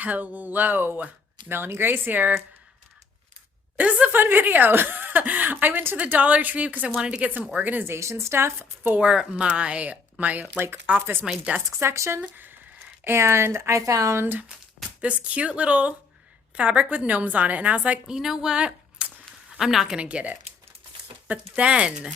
Hello, Melanie Grace here. This is a fun video. I went to the Dollar Tree because I wanted to get some organization stuff for my like office, my desk section, and I found this cute little fabric with gnomes on it, and I was like, you know what? I'm not gonna get it. But then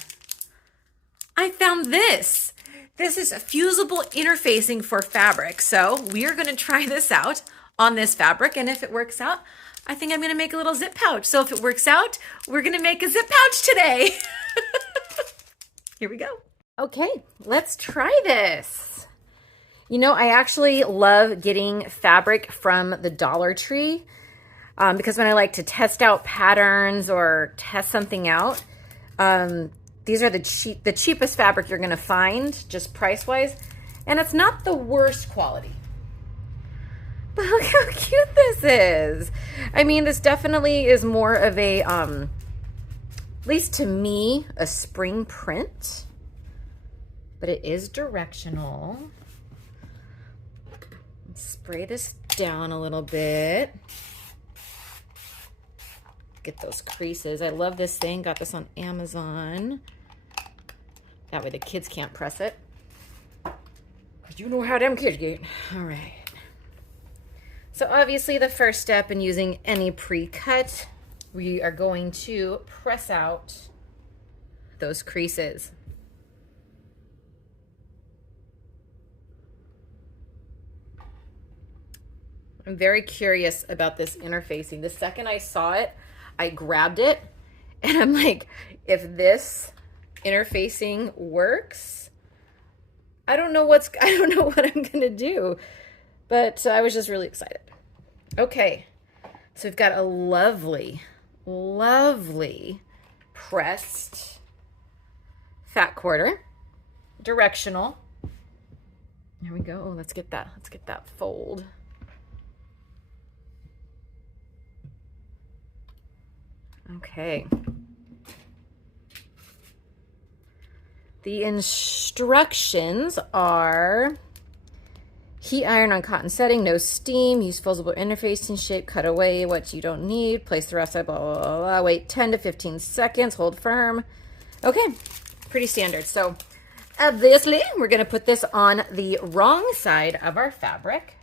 I found this. This is a fusible interfacing for fabric. So we are gonna try this out on this fabric. And if it works out, I think I'm gonna make a little zip pouch. So if it works out, we're gonna make a zip pouch today. Here we go. Okay, let's try this. You know, I actually love getting fabric from the Dollar Tree because when I like to test out patterns or test something out, these are the cheapest fabric you're gonna find, just price-wise, and it's not the worst quality. But look how cute this is. I mean, this definitely is more of a, at least to me, a spring print, but it is directional. Let's spray this down a little bit. Get those creases. I love this thing. Got this on Amazon. That way the kids can't press it. Because you know how them kids get. All right. So obviously the first step in using any pre-cut, we are going to press out those creases. I'm very curious about this interfacing. The second I saw it, I grabbed it and I'm like, if this interfacing works, I don't know what I'm gonna do, but I was just really excited. Okay, so we've got a lovely pressed fat quarter, directional. There we go. Oh, let's get that fold. Okay. The instructions are heat iron on cotton setting, no steam, use fusible interfacing, shape, cut away what you don't need, place the rest, blah, blah, blah, blah, wait 10 to 15 seconds, hold firm. Okay, pretty standard. So obviously we're gonna put this on the wrong side of our fabric.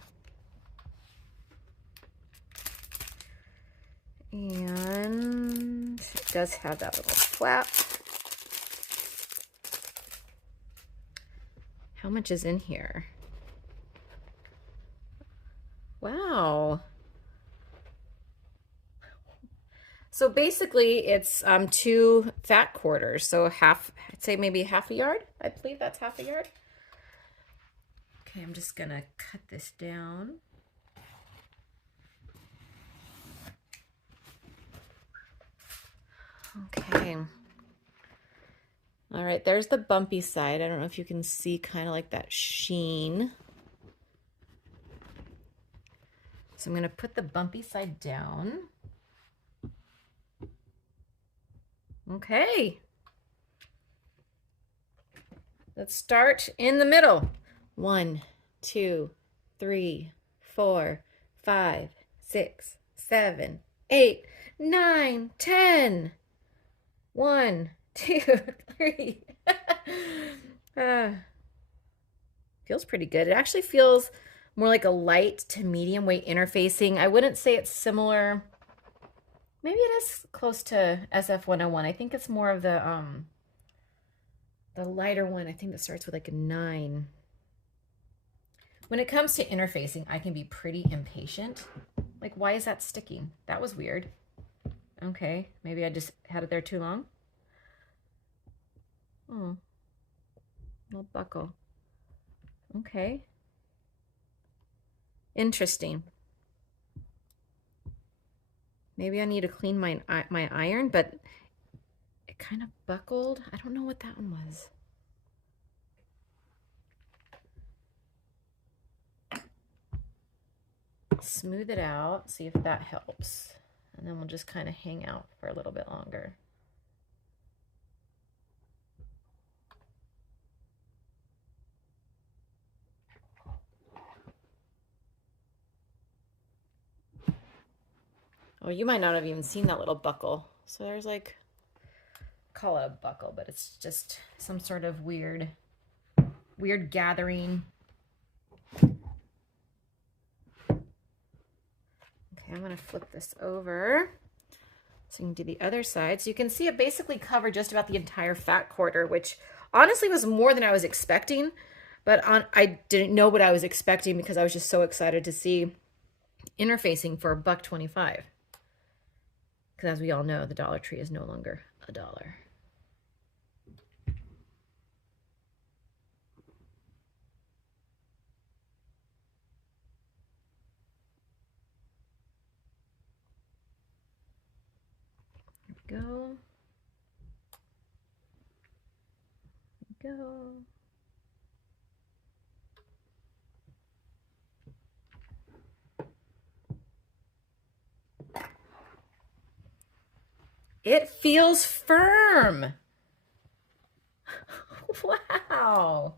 And it does have that little flap. How much is in here? Wow. So basically it's 2 fat quarters. So half, I'd say maybe half a yard. I believe that's half a yard. Okay, I'm just gonna cut this down. Okay. All right, there's the bumpy side. I don't know if you can see kind of like that sheen. So I'm going to put the bumpy side down. Okay. Let's start in the middle. 1, 2, 3, 4, 5, 6, 7, 8, 9, 10. 1, 2, 3. Feels pretty good. It actually feels more like a light to medium weight interfacing. I wouldn't say it's similar. Maybe it is close to SF101. I think it's more of the lighter one. I think that starts with like a 9. When it comes to interfacing, I can be pretty impatient. Like, why is that sticking? That was weird. Okay, maybe I just had it there too long. Oh, little buckle. Okay. Interesting. Maybe I need to clean my iron, but it kind of buckled. I don't know what that one was. Smooth it out, see if that helps. And then we'll just kind of hang out for a little bit longer. Oh, you might not have even seen that little buckle. So there's like, call it a buckle, but it's just some sort of weird gathering. Okay, I'm gonna flip this over so you can do the other side. So you can see it basically covered just about the entire fat quarter, which honestly was more than I was expecting, but I didn't know what I was expecting because I was just so excited to see interfacing for $1.25. Because as we all know, the Dollar Tree is no longer $1. Here we go. Here we go. It feels firm. Wow.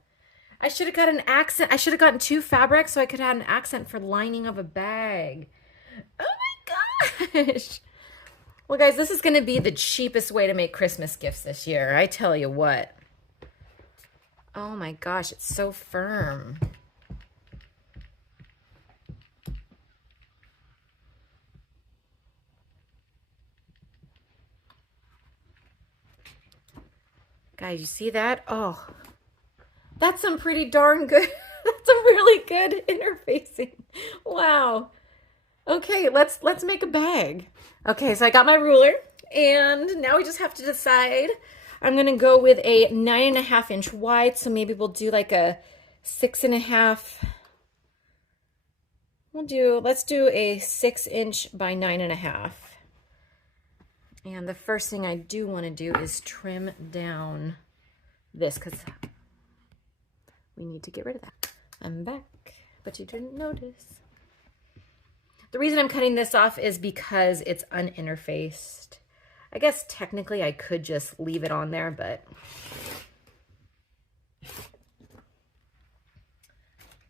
I should have got an accent. I should have gotten 2 fabrics so I could have an accent for lining of a bag. Oh my gosh. Well, guys, this is going to be the cheapest way to make Christmas gifts this year. I tell you what. Oh my gosh, it's so firm. Guys, you see that? Oh, that's some pretty darn good. That's a really good interfacing. Wow. Okay, let's make a bag. Okay, so I got my ruler, and now we just have to decide. I'm gonna go with a 9.5 inch wide, so maybe we'll do like a 6.5. Let's do a 6 inch by 9.5. And the first thing I do want to do is trim down this because we need to get rid of that. I'm back, but you didn't notice. The reason I'm cutting this off is because it's uninterfaced. I guess technically I could just leave it on there, but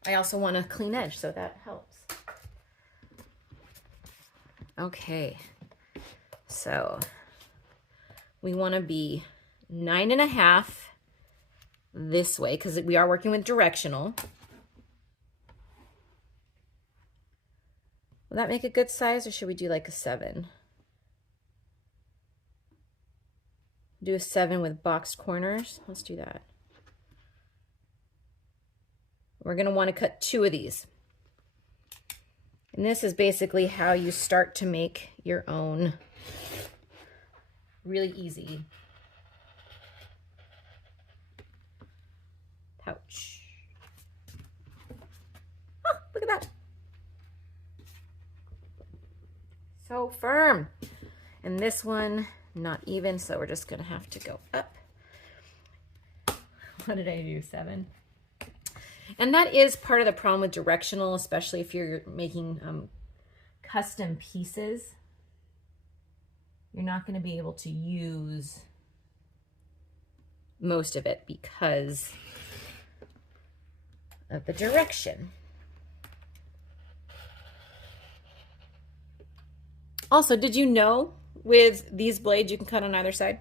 I also want a clean edge, so that helps. Okay. So we want to be 9.5 this way because we are working with directional. Will that make a good size, or should we do like a 7? Do a 7 with boxed corners. Let's do that. We're going to want to cut 2 of these. And this is basically how you start to make your own. Really easy pouch. Oh, look at that. So firm. And this one, not even, so we're just gonna have to go up. What did I do, 7? And that is part of the problem with directional, especially if you're making custom pieces. You're not going to be able to use most of it because of the direction. Also, did you know with these blades you can cut on either side?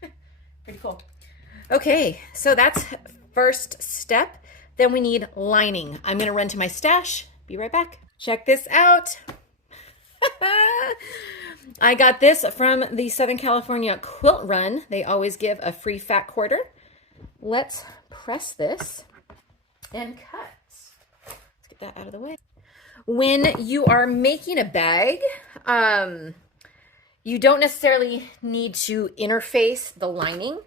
Pretty cool. Okay, so that's first step. Then we need lining. I'm going to run to my stash. Be right back. Check this out. I got this from the Southern California Quilt Run. They always give a free fat quarter. Let's press this and cut. Let's get that out of the way. When you are making a bag, you don't necessarily need to interface the lining.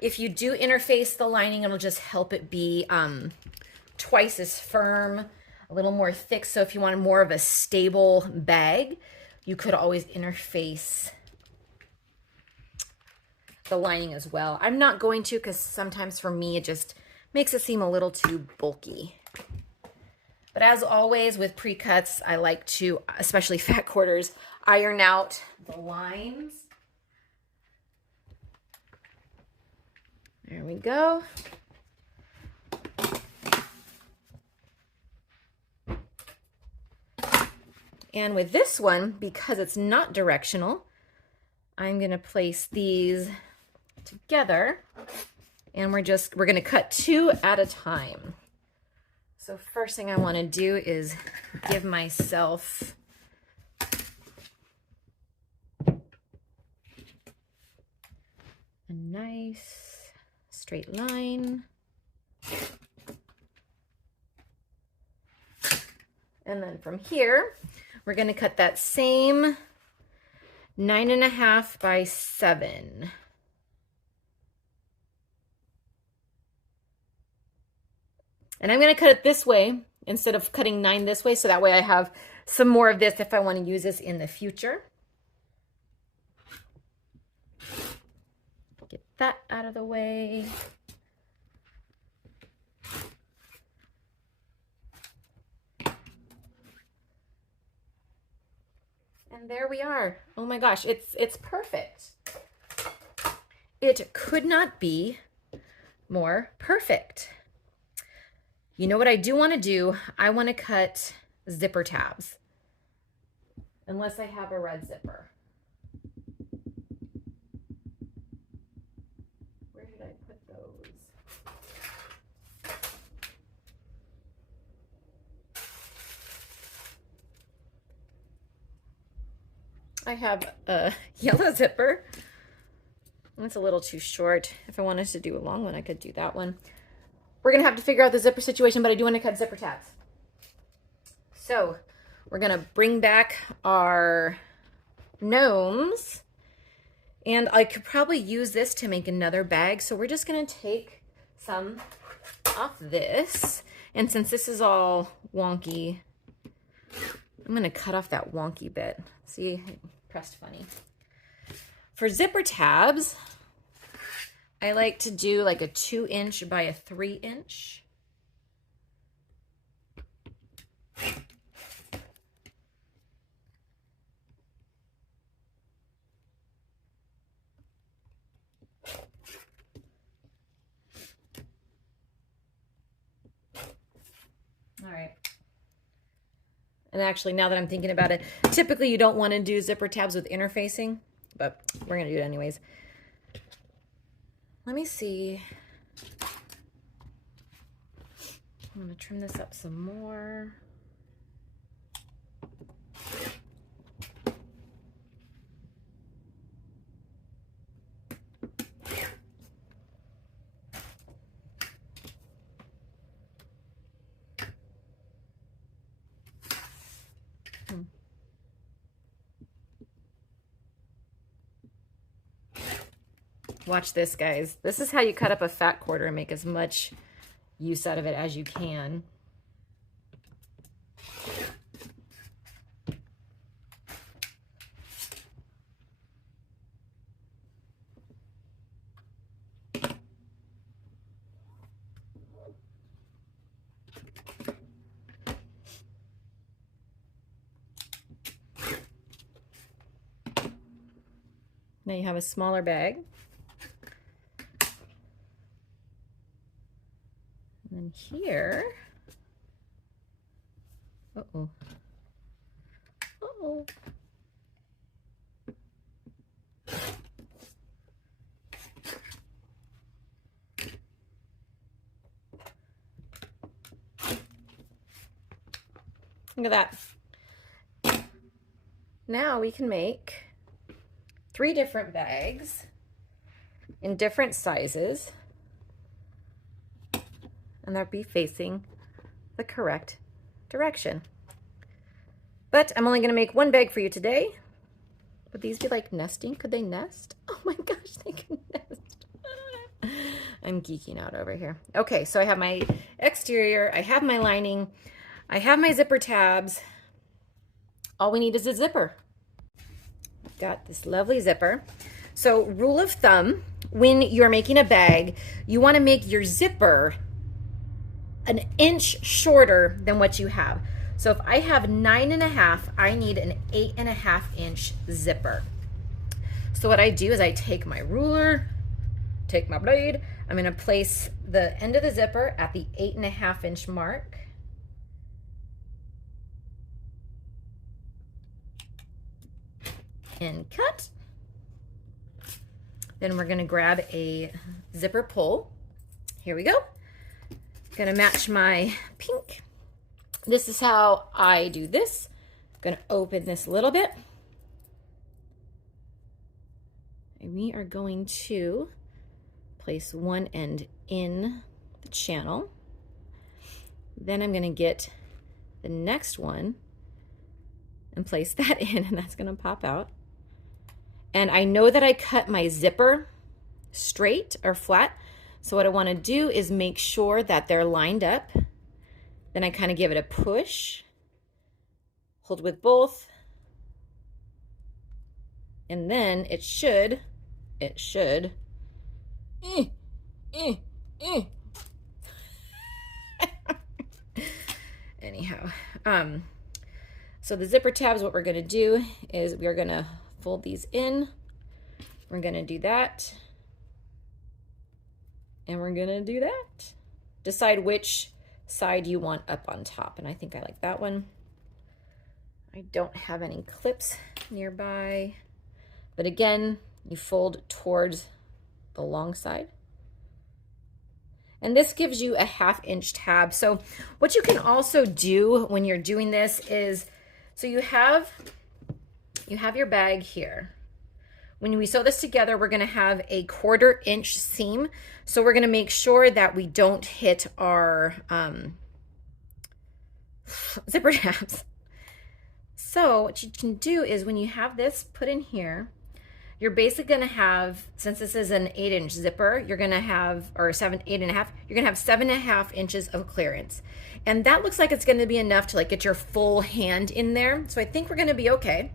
If you do interface the lining, it'll just help it be twice as firm, a little more thick. So if you want more of a stable bag, you could always interface the lining as well. I'm not going to because sometimes for me it just makes it seem a little too bulky. But as always with pre-cuts, I like to, especially fat quarters, iron out the lines. There we go. And with this one, because it's not directional, I'm going to place these together, and we're going to cut 2 at a time. So first thing I want to do is give myself a nice straight line. And then from here, we're going to cut that same 9.5 by 7. And I'm going to cut it this way instead of cutting 9 this way, so that way I have some more of this if I want to use this in the future. Get that out of the way. And there we are. Oh my gosh, it's perfect. It could not be more perfect. You know what I do want to do? I want to cut zipper tabs. Unless I have a red zipper. Where did I put those? I have a yellow zipper. It's a little too short. If I wanted to do a long one, I could do that one. We're going to have to figure out the zipper situation, but I do want to cut zipper tabs. So we're going to bring back our gnomes, and I could probably use this to make another bag. So we're just going to take some off this. And since this is all wonky, I'm going to cut off that wonky bit. See, it pressed funny. For zipper tabs, I like to do like a 2-inch by a 3-inch. All right. And actually, now that I'm thinking about it, typically you don't want to do zipper tabs with interfacing, but we're going to do it anyways. Let me see. I'm going to trim this up some more. Watch this, guys. This is how you cut up a fat quarter and make as much use out of it as you can. Now you have a smaller bag. And then here, uh-oh. Look at that. Now we can make 3 different bags in different sizes, and they'll be facing the correct direction. But I'm only going to make 1 bag for you today. Would these be like nesting? Could they nest? Oh my gosh, they can nest. I'm geeking out over here. Okay, so I have my exterior, I have my lining, I have my zipper tabs. All we need is a zipper. Got this lovely zipper. So rule of thumb, when you're making a bag, you want to make your zipper an inch shorter than what you have. So if I have 9.5, I need an 8.5 inch zipper. So what I do is I take my ruler, take my blade, I'm going to place the end of the zipper at the 8.5 inch mark. and cut. Then we're gonna grab a zipper pull. Here we go. Gonna match my pink. This is how I do this. Gonna open this a little bit. And we are going to place one end in the channel. Then I'm gonna get the next one and place that in, and that's gonna pop out. And I know that I cut my zipper straight or flat. So what I wanna do is make sure that they're lined up. Then I kind of give it a push, hold with both, and then it should, anyhow. So the zipper tabs, what we're gonna do is we're gonna fold these in. We're gonna do that. And we're gonna do that. Decide which side you want up on top, and I think I like that one. I don't have any clips nearby, but again, you fold towards the long side, and this gives you a 1/2 inch tab. So what you can also do when you're doing this is, so you have your bag here. When we sew this together, we're gonna have a 1/4 inch seam. So we're gonna make sure that we don't hit our zipper tabs. So what you can do is when you have this put in here, you're basically gonna have, since this is an 8 inch zipper, you're gonna have, or 8.5, you're gonna have 7.5 inches of clearance. And that looks like it's gonna be enough to like get your full hand in there. So I think we're gonna be okay.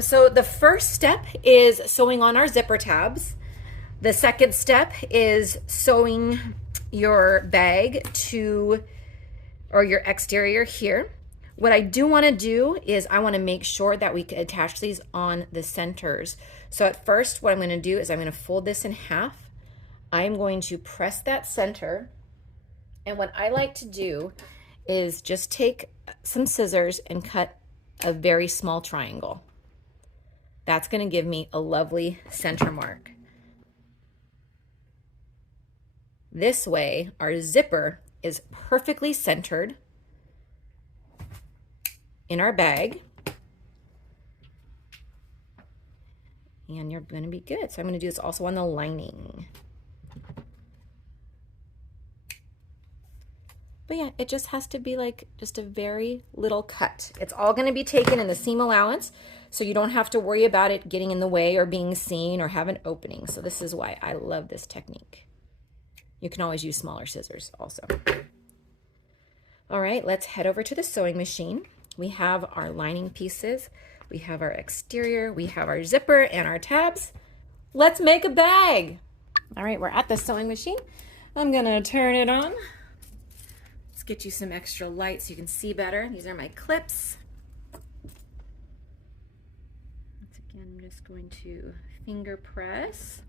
So the first step is sewing on our zipper tabs. The second step is sewing your bag to, or your exterior here. What I do want to do is I want to make sure that we can attach these on the centers. So at first, what I'm going to do is I'm going to fold this in half. I'm going to press that center. And what I like to do is just take some scissors and cut a very small triangle. That's going to give me a lovely center mark. This way, our zipper is perfectly centered in our bag. And you're going to be good. So I'm going to do this also on the lining. But yeah, it just has to be like just a very little cut. It's all going to be taken in the seam allowance, so you don't have to worry about it getting in the way or being seen or have an opening. So this is why I love this technique. You can always use smaller scissors also. All right, let's head over to the sewing machine. We have our lining pieces, we have our exterior, we have our zipper and our tabs. Let's make a bag. All right, we're at the sewing machine. I'm gonna turn it on. Let's get you some extra light so you can see better. These are my clips. Once again, I'm just going to finger press.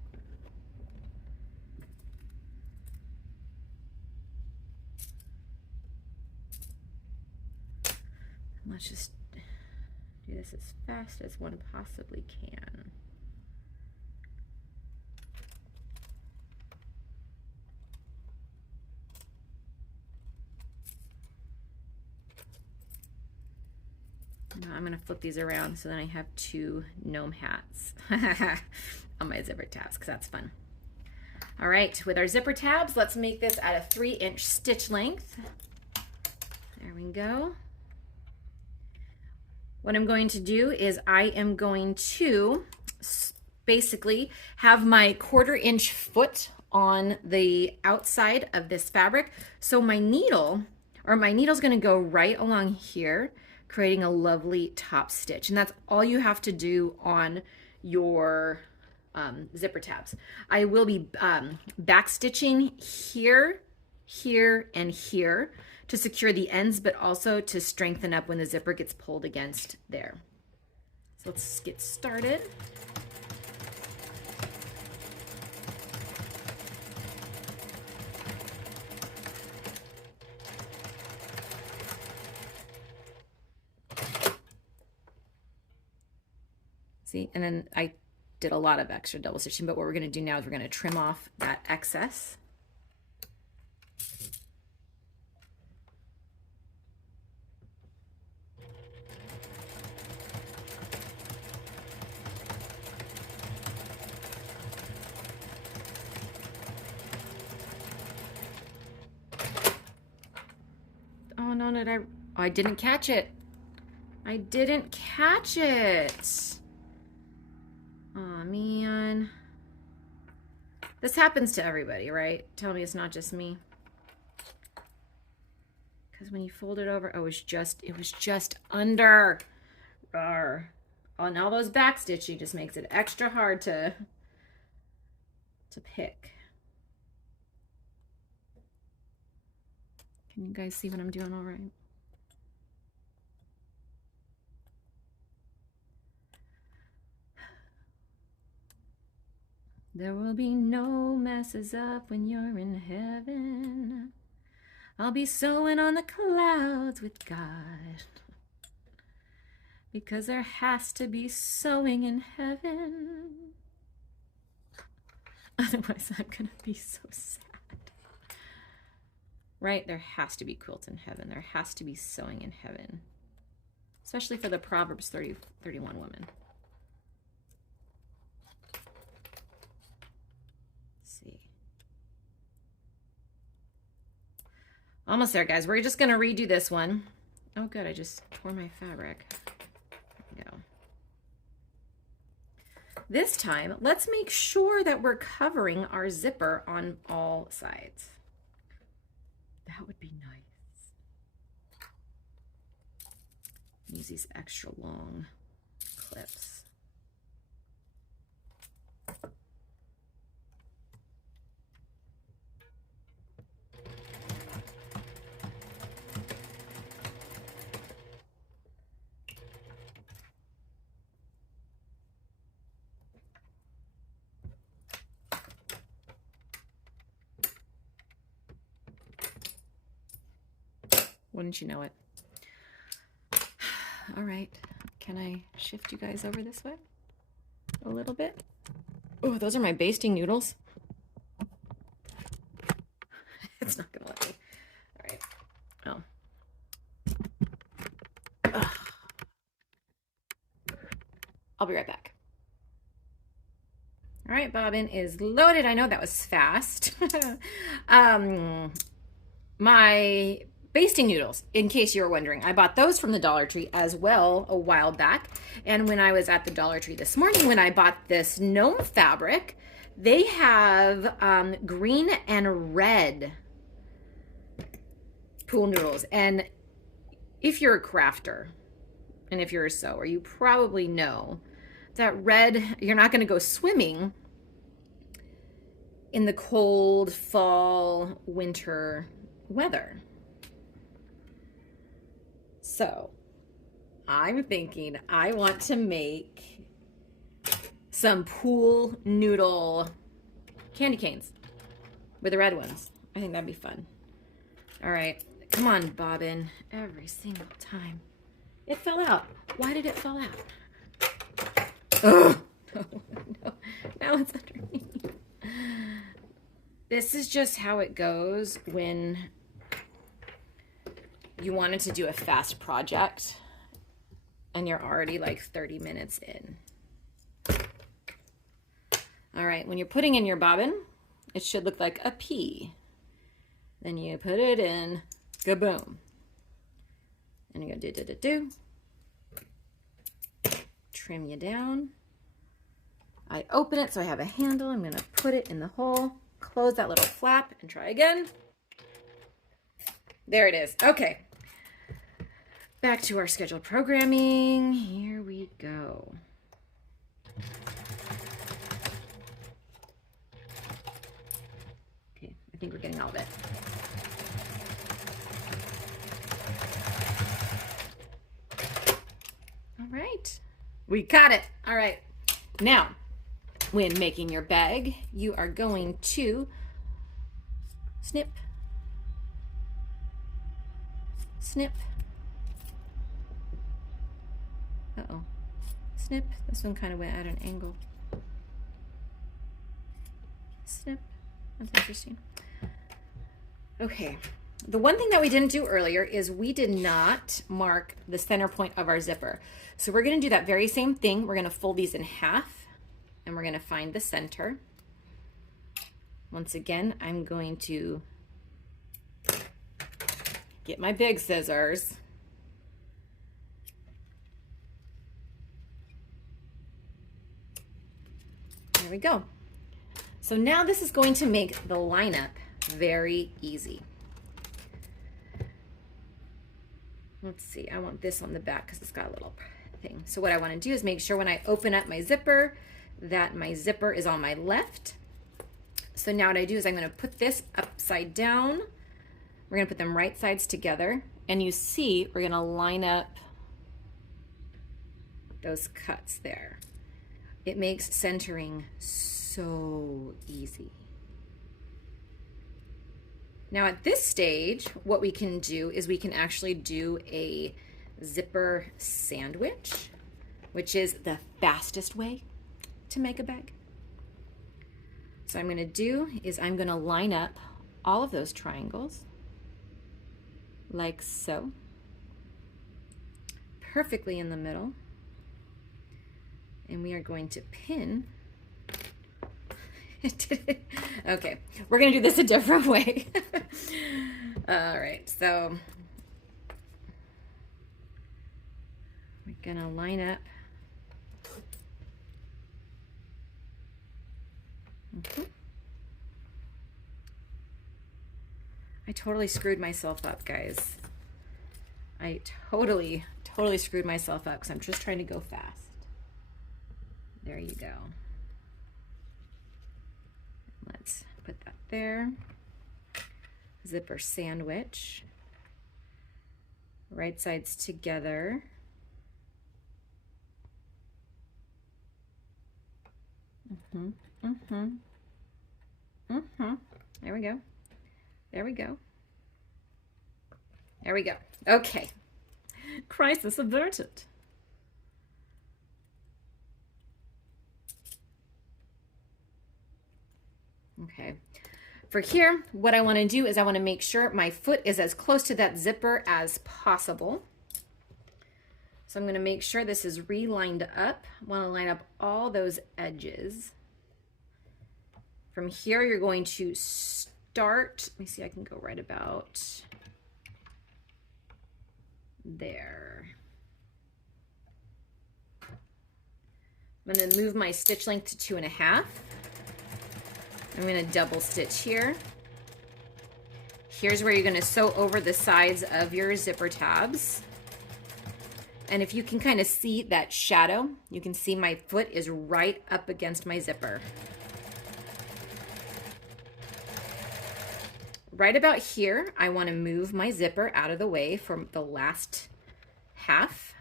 Let's just do this as fast as one possibly can. Now I'm going to flip these around so then I have 2 gnome hats on my zipper tabs, because that's fun. All right, with our zipper tabs, let's make this at a 3 inch stitch length. There we go. What I'm going to do is I am going to basically have my 1/4 inch foot on the outside of this fabric. So my needle, or my needle's going to go right along here, creating a lovely top stitch. And that's all you have to do on your zipper tabs. I will be back stitching here, here, and here to secure the ends, but also to strengthen up when the zipper gets pulled against there. So let's get started. See, and then I did a lot of extra double stitching, but what we're going to do now is we're going to trim off that excess. Oh no, I didn't catch it. I didn't catch it. Oh man. This happens to everybody, right? Tell me it's not just me. Because when you fold it over, oh, it was just under. Rawr. Oh, and all those back stitching just makes it extra hard to pick. Can you guys see what I'm doing all right? There will be no messes up when you're in heaven. I'll be sewing on the clouds with God. Because there has to be sewing in heaven. Otherwise, I'm going to be so sad. Right? There has to be quilts in heaven. There has to be sewing in heaven. Especially for the Proverbs 31 woman. Almost there, guys. We're just going to redo this one. Oh, good. I just tore my fabric. There we go. This time, let's make sure that we're covering our zipper on all sides. That would be nice. Use these extra long clips. Wouldn't you know it? All right, can I shift you guys over this way a little bit? Oh, those are my basting noodles. It's not gonna let me. All right. Oh. Ugh. I'll be right back. All right, bobbin is loaded. I know that was fast. My basting noodles, in case you were wondering, I bought those from the Dollar Tree as well a while back. And when I was at the Dollar Tree this morning, when I bought this gnome fabric, they have green and red pool noodles. And if you're a crafter and if you're a sewer, you probably know that red, you're not going to go swimming in the cold fall, winter weather. So I'm thinking I want to make some pool noodle candy canes with the red ones. I think that'd be fun. All right, come on, bobbin. Every single time. It fell out. Why did it fall out? Oh, no, now it's underneath. This is just how it goes when you wanted to do a fast project and you're already like 30 minutes in. All right, when you're putting in your bobbin, it should look like a P. Then you put it in, kaboom. And you go do. Trim you down. I open it so I have a handle. I'm gonna put it in the hole, close that little flap and try again. There it is. Okay. Back to our scheduled programming. Here we go. Okay, I think we're getting all of it. All right, we got it. All right, now, when making your bag, you are going to snip, snip, Snip. This one kind of went at an angle. Snip. That's interesting. Okay. The one thing that we didn't do earlier is we did not mark the center point of our zipper. So we're going to do that very same thing. We're going to fold these in half and we're going to find the center. Once again, I'm going to get my big scissors. There we go. So now this is going to make the lineup very easy. Let's see, I want this on the back because it's got a little thing. So what I want to do is make sure when I open up my zipper that my zipper is on my left. So now what I do is I'm going to put this upside down. We're going to put them right sides together. And you see we're going to line up those cuts there. It makes centering so easy. Now at this stage, what we can do is we can actually do a zipper sandwich, which is the fastest way to make a bag. So what I'm gonna do is I'm gonna line up all of those triangles like so, perfectly in the middle. And we are going to pin. Okay, we're gonna do this a different way. All right, so we're gonna line up. I totally screwed myself up, guys. I totally screwed myself up because I'm just trying to go fast. There you go. Let's put that there. Zipper sandwich. Right sides together. There we go. There we go. There we go. Okay. Crisis averted. Okay. For here, what I want to do is I want to make sure my foot is as close to that zipper as possible. So I'm going to make sure this is re-lined up. I want to line up all those edges. From here, you're going to start. Let me see, I can go right about there. I'm going to move my stitch length to 2.5. I'm going to double stitch here. Here's where you're going to sew over the sides of your zipper tabs. And if you can kind of see that shadow, you can see my foot is right up against my zipper. Right about here, I want to move my zipper out of the way from the last half.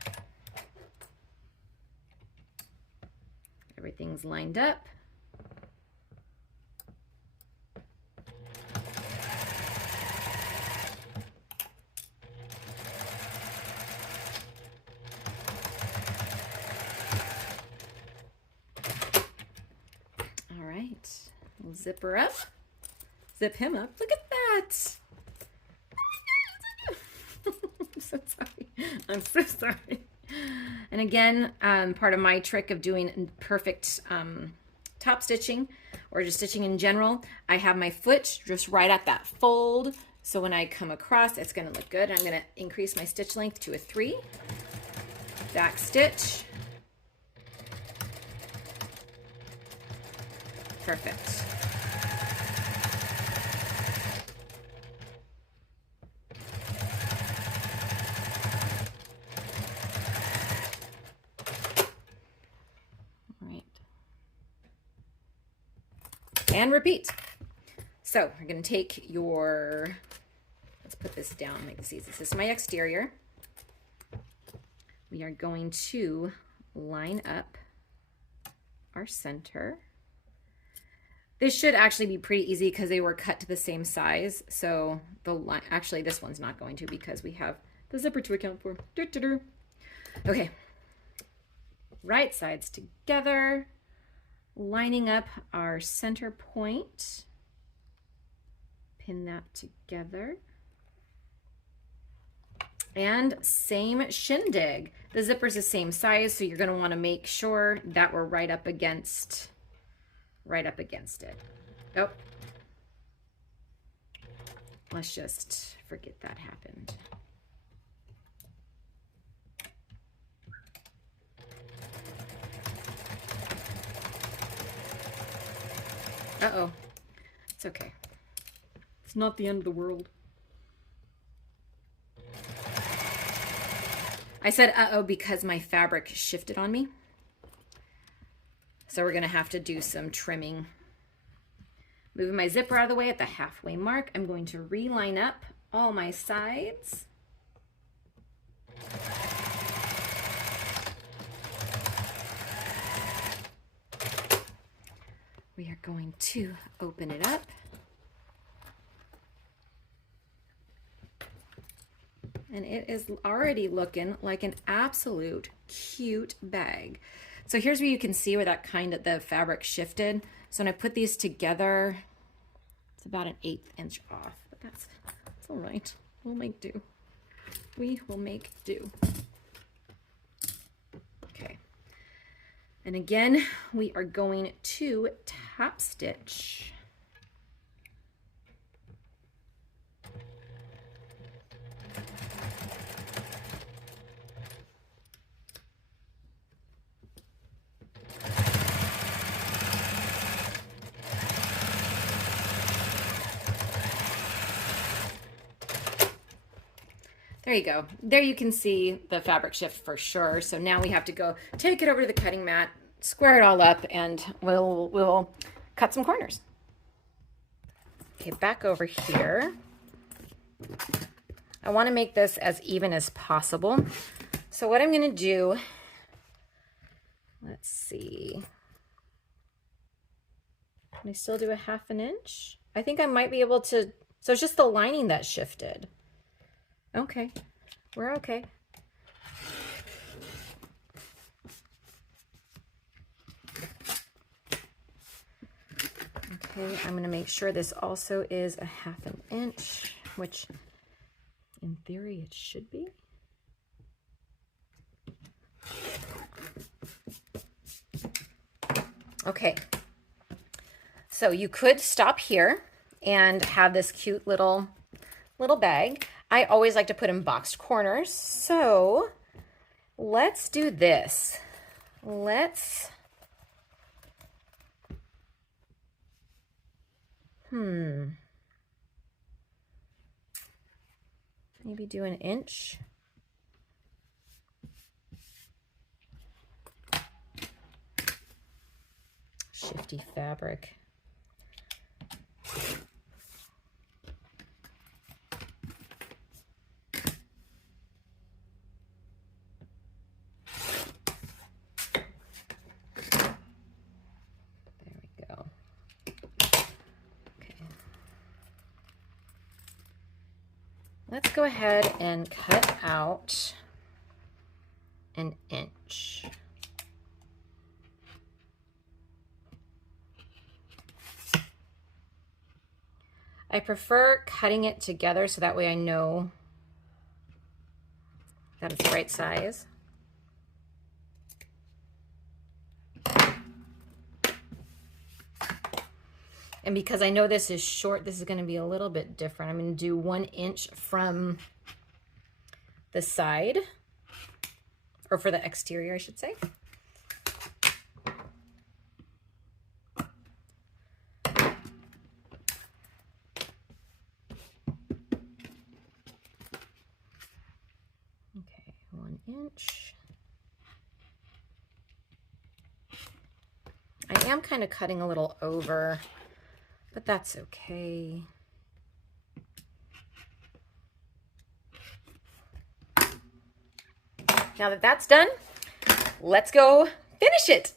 Everything's lined up. All right, we'll zipper up. Zip him up. Look at that. I'm so sorry. I'm so sorry. And again, part of my trick of doing perfect top stitching or just stitching in general, I have my foot just right at that fold. So when I come across, it's going to look good. I'm going to increase my stitch length to a 3. Back stitch. Perfect. And repeat. So we're going to take your, let's put this down, make this easy. This is my exterior. We are going to line up our center. This should actually be pretty easy because they were cut to the same size. So the line, actually this one's not going to because we have the zipper to account for. Okay. right sides together, lining up our center point. Pin that together. And same shindig. The zipper's the same size, so you're going to want to make sure that we're right up against it. Oh. Let's just forget that happened. Uh-oh. It's okay. It's not the end of the world. I said uh-oh because my fabric shifted on me. So we're going to have to do some trimming. Moving my zipper out of the way at the halfway mark. I'm going to reline up all my sides. We are going to open it up. And it is already looking like an absolute cute bag. So here's where you can see where that the fabric shifted. So when I put these together, it's about an 1/8 inch off, but that's all right. We'll make do. We will make do. Okay. And again, we are going to top stitch. There you go. There you can see the fabric shift for sure. So now we have to go take it over to the cutting mat, square it all up, and we'll cut some corners. Okay, back over here. I want to make this as even as possible. So what I'm going to do, let's see. Can I still do a 1/2 inch? I think I might be able to. So it's just the lining that shifted. Okay, we're okay. Okay, I'm going to make sure this also is a 1/2 inch, which in theory it should be. Okay, so you could stop here and have this cute little bag. I always like to put in boxed corners, so let's do this. Let's maybe do 1 inch. Shifty fabric. Let's go ahead and cut out 1 inch. I prefer cutting it together so that way I know that it's the right size. And because I know this is short, this is going to be a little bit different. I'm going to do 1 inch from the side, or for the exterior, I should say. Okay, 1 inch. I am kind of cutting a little over, but that's okay. Now that that's done, let's go finish it.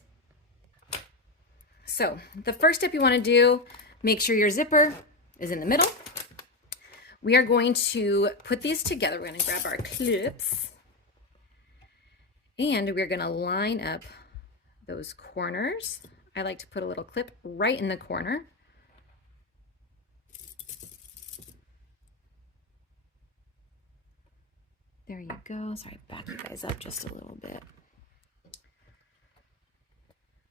So the first step you want to do, make sure your zipper is in the middle. We are going to put these together. We're going to grab our clips And we're gonna line up those corners. I like to put a little clip right in the corner. There you go. Sorry, back you guys up just a little bit.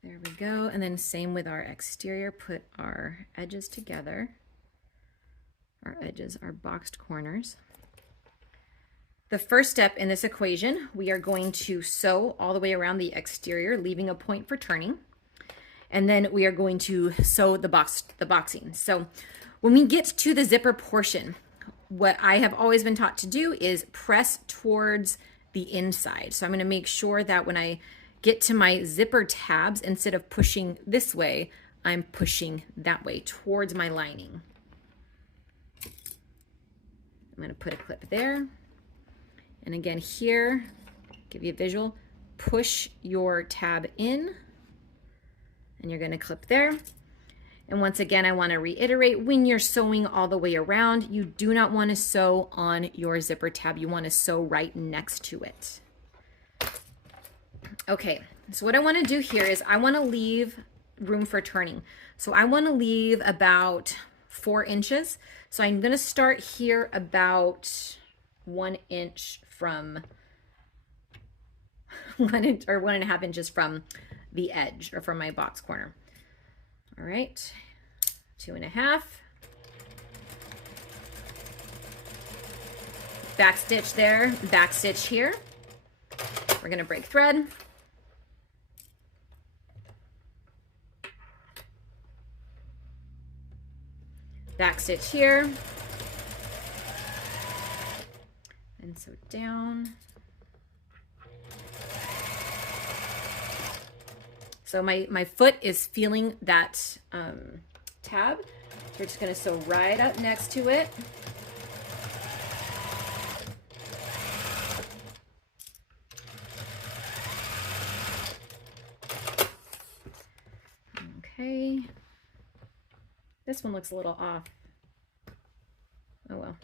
There we go. And then same with our exterior, put our edges together. Our edges are boxed corners. The first step in this equation, we are going to sew all the way around the exterior, leaving a point for turning. And then we are going to sew the boxing. So when we get to the zipper portion, what I have always been taught to do is press towards the inside. So I'm going to make sure that when I get to my zipper tabs, instead of pushing this way, I'm pushing that way towards my lining. I'm going to put a clip there. And again here, give you a visual, push your tab in and you're going to clip there. And once again, I want to reiterate, when you're sewing all the way around, you do not want to sew on your zipper tab. You want to sew right next to it. Okay, so what I want to do here is I want to leave room for turning. So I want to leave about 4 inches. So I'm going to start here about 1 inch from 1 inch or 1.5 inches from the edge or from my box corner. All right, 2.5. Back stitch there, back stitch here. We're gonna break thread. Back stitch here. And so down. So my foot is feeling that tab. So we're just gonna sew right up next to it. Okay. This one looks a little off. Oh well.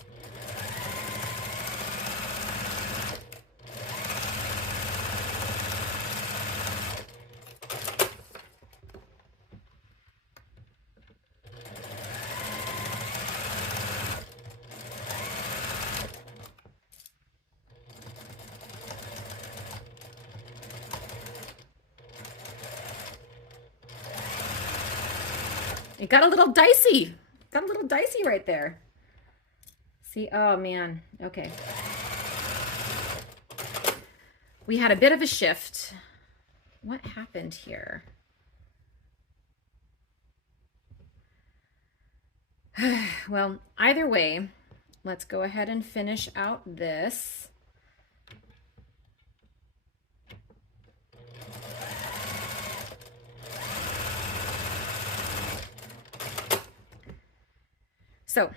It got a little dicey. Got a little dicey right there. See, oh man, okay. We had a bit of a shift. What happened here? Well, either way, let's go ahead and finish out this. So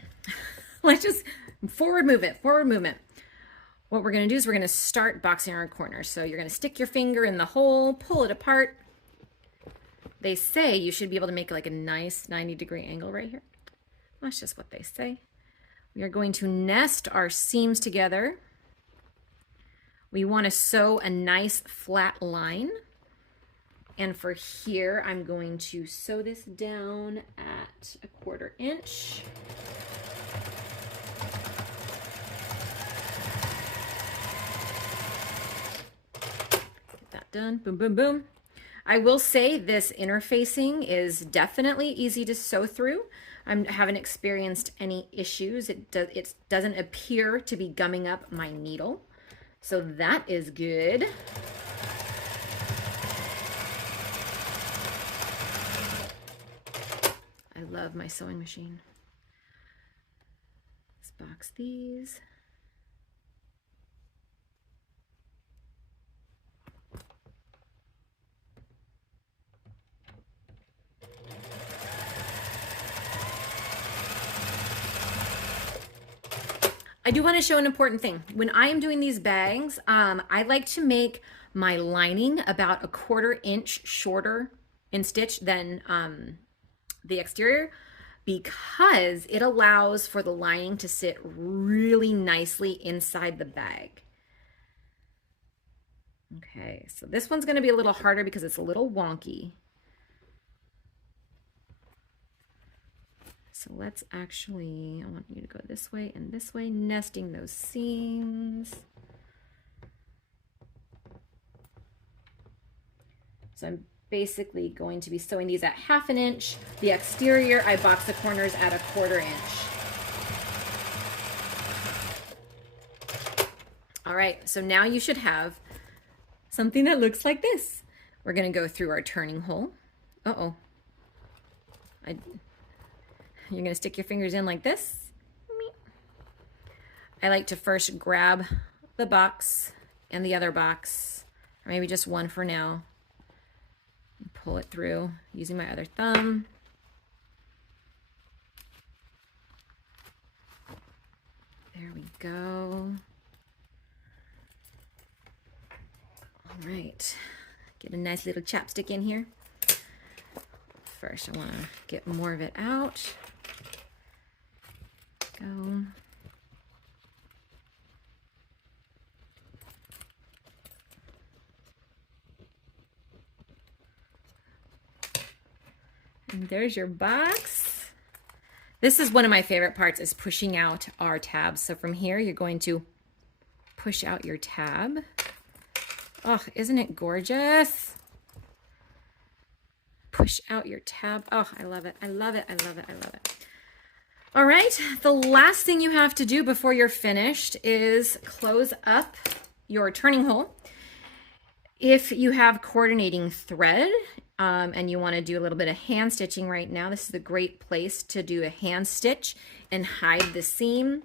let's just forward movement. What we're going to do is we're going to start boxing our corners. So you're going to stick your finger in the hole, pull it apart. They say you should be able to make like a nice 90-degree angle right here. That's just what they say. We are going to nest our seams together. We want to sew a nice flat line. And for here, I'm going to sew this down at 1/4 inch. Get that done. Boom, boom, boom. I will say this interfacing is definitely easy to sew through. I haven't experienced any issues. It doesn't appear to be gumming up my needle. So that is good. I love my sewing machine. Let's box these. I do want to show an important thing. When I am doing these bags, I like to make my lining about 1/4 inch shorter in stitch than the exterior, because it allows for the lining to sit really nicely inside the bag. Okay, so this one's going to be a little harder because it's a little wonky. So let's actually, I want you to go this way and this way, nesting those seams. So I'm basically going to be sewing these at 1/2 inch. The exterior, I box the corners at 1/4 inch. All right, so now you should have something that looks like this. We're gonna go through our turning hole. Uh-oh. You're gonna stick your fingers in like this. I like to first grab the box and the other box, or maybe just one for now. Pull it through using my other thumb. There we go. All right, get a nice little chapstick in here. First, I want to get more of it out. Go. And there's your box. This is one of my favorite parts, is pushing out our tabs. So from here, you're going to push out your tab. Oh, isn't it gorgeous? Push out your tab. Oh, I love it. I love it. I love it. I love it. All right, the last thing you have to do before you're finished is close up your turning hole. If you have coordinating thread and you want to do a little bit of hand stitching right now, this is a great place to do a hand stitch and hide the seam.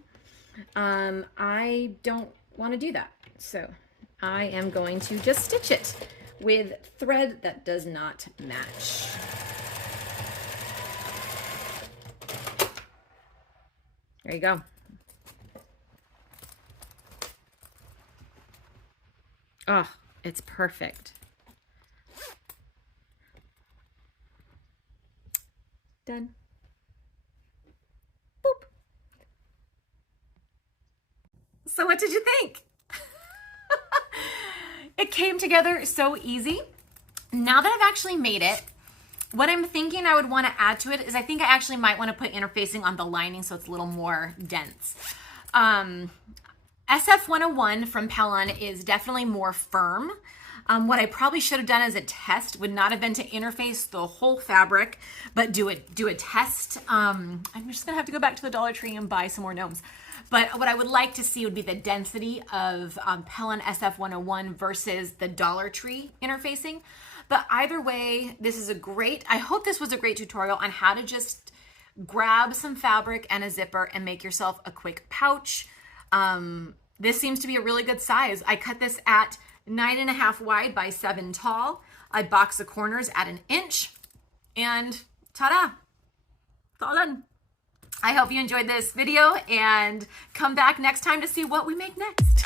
I don't want to do that, so I am going to just stitch it with thread that does not match. There you go. Oh, it's perfect. Done. Boop. So what did you think? It came together so easy. Now that I've actually made it, what I'm thinking I would want to add to it is I think I actually might want to put interfacing on the lining so it's a little more dense. SF101 from Pellon is definitely more firm. What I probably should have done as a test would not have been to interface the whole fabric, but do a test. I'm just gonna have to go back to the Dollar Tree and buy some more gnomes. But what I would like to see would be the density of Pellon SF101 versus the Dollar Tree interfacing. But either way, this is I hope this was a great tutorial on how to just grab some fabric and a zipper and make yourself a quick pouch. This seems to be a really good size. I cut this at 9.5 wide by 7 tall. I box the corners at 1 inch, and ta-da, it's all done. I hope you enjoyed this video and come back next time to see what we make next.